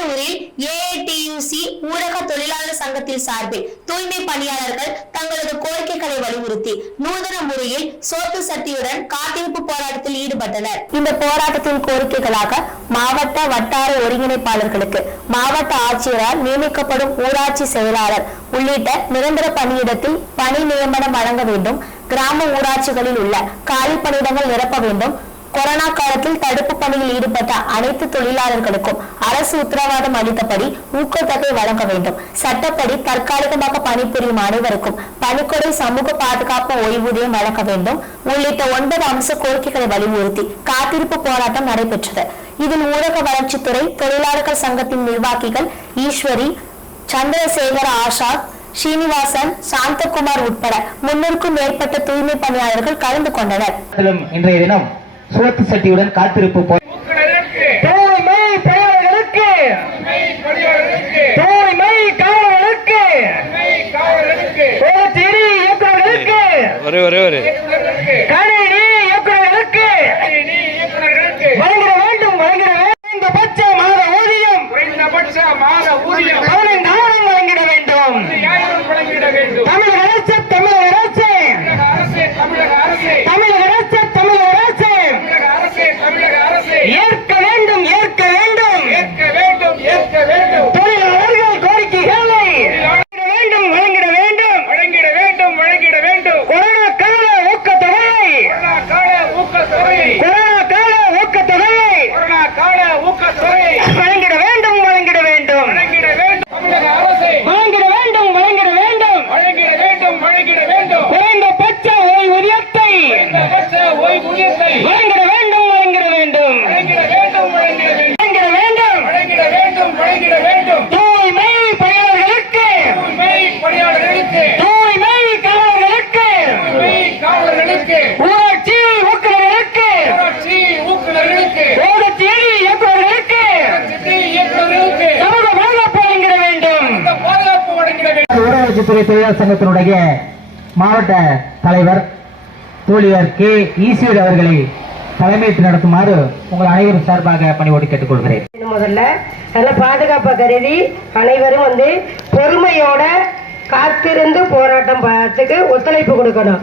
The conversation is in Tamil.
திருவாரூரில் ஏஐடியூசி ஊரக தொழிலாளர் சங்கத்தின் சார்பில் தூய்மை பணியாளர்கள் தங்களது கோரிக்கைகளை வலியுறுத்தி நூதன முறையில் சோத்து சக்தியுடன் காத்திருப்பு போராட்டத்தில் ஈடுபட்டனர். இந்த போராட்டத்தின் கோரிக்கைகளாக மாவட்ட வட்டார ஒருங்கிணைப்பாளர்களுக்கு மாவட்ட ஆட்சியரால் நியமிக்கப்படும் ஊராட்சி செயலாளர் உள்ளிட்ட நிரந்தர பணியிடத்தில் பணி நியமனம் வழங்க வேண்டும் கிராம ஊராட்சிகளில் உள்ள காலி பணியிடங்கள் நிரப்ப வேண்டும் கொரோனா காலத்தில் தடுப்பு பணியில் ஈடுபட்ட அனைத்து தொழிலாளர்களுக்கும் அரசு உத்தரவாதம் அளித்தபடி ஊக்கத்தொகை வழங்க வேண்டும். சட்டப்படி தற்காலிகமாக பணிபுரியும் அனைவருக்கும் பணிக்கொடை சமூக பாதுகாப்பு ஓய்வூதியம் வழங்க வேண்டும். உள்ளிட்ட ஒன்பது அம்ச கோரிக்கைகளை வலியுறுத்தி காத்திருப்பு போராட்டம் நடைபெற்றது. இதில் ஊரக வளர்ச்சித்துறை தொழிலாளர்கள் சங்கத்தின் நிர்வாகிகள் ஈஸ்வரி சந்திரசேகர ஆஷாத் ஸ்ரீனிவாசன் சாந்தகுமார் உட்பட முன்னூறுக்கும் மேற்பட்ட தூய்மை பணியாளர்கள் கலந்து கொண்டனர். இன்றைய தினம் சோத்து சட்டியுடன் காத்திருப்பு போ- தூய்மை பணியாளர்களுக்கு தூய்மை காவலர்களுக்கு கோலச்சேரி இயக்குநர்களுக்கு ஒரே ஒரே ஒரு. கணினி இயக்குநர்களுக்கு வழங்கிட வேண்டும் வழங்கிட வேண்டும். பட்ச மாத ஊதியம். குறைந்தபட்ச மாத ஊதியம் பதினைந்தாயிரம் வழங்கிட வேண்டும் யாரும் வழங்கிட வேண்டும் தமிழக அரசு தமிழக அரசு தமிழக அரசே தமிழக அரசே தமிழக அரசு தமிழக அரசு தமிழக அரசே தமிழக அரசே ஏற்க வேண்டும் ஏற்க வேண்டும் ஏற்க வேண்டும் ஏற்க வேண்டும் தொழிலாளர்கள் கோரிக்கைகளை வழங்கிட வேண்டும் வழங்கிட வேண்டும் வழங்கிட வேண்டும் வழங்கிட வேண்டும் கொரோனா கால ஊக்கத்தொகையை கொரோனா கால ஊக்கத்தொகையை கொரோனா கால ஊக்கத்தொகையை கொரோனா கால ஊக்கத்தொகையை வழங்கிட வேண்டும் வழங்கிட வேண்டும் வழங்கிட வேண்டும் தமிழக அரசே வழங்கிட வேண்டும் வழங்கிட வேண்டும் வழங்கிட வேண்டும் வழங்கிட வேண்டும் குறைந்தபட்ச ஓய்வூதியத்தை குறைந்தபட்ச ஓய்வூதியத்தை வழங்கிட வேண்டும் வழங்கிட வேண்டும். வழங்கிட வேண்டும் வழங்கிட வேண்டும். வழங்கிட வேண்டும். தூய்மை பணியாளர்களுக்கு. தூய்மை பணியாளர்களுக்கு. தூய்மை காவலர்களுக்கு. தூய்மை காவலர்களுக்கு. ஊராட்சி ஊக்குநர்களுக்கு ஊராட்சி ஊக்குநர்களுக்கு ஊராட்சியடி இயக்குநர்களுக்கு. சிட்டி இயக்குநர்களுக்கு. சமூக பாதுகாப்பு வழங்கிட வேண்டும். பாதுகாப்பு வழங்கிட வேண்டும். ஊரகத்துறை தொழிலாளர் சங்கத்தினுடைய மாவட்ட தலைவர் தோழியர் கே. ஈஸ்வரி அவர்களை தலைமையேற்று நடத்துமாறு உங்கள் அனைவரும் சார்பாக பணிவோடு கேட்டுக்கொள்கிறேன். முதல்ல நல்ல பாதுகாப்பை கருதி அனைவரும் வந்து பொறுமையோட காத்திருந்து போராட்டம் பார்த்துக்கு ஒத்துழைப்பு கொடுக்கணும்.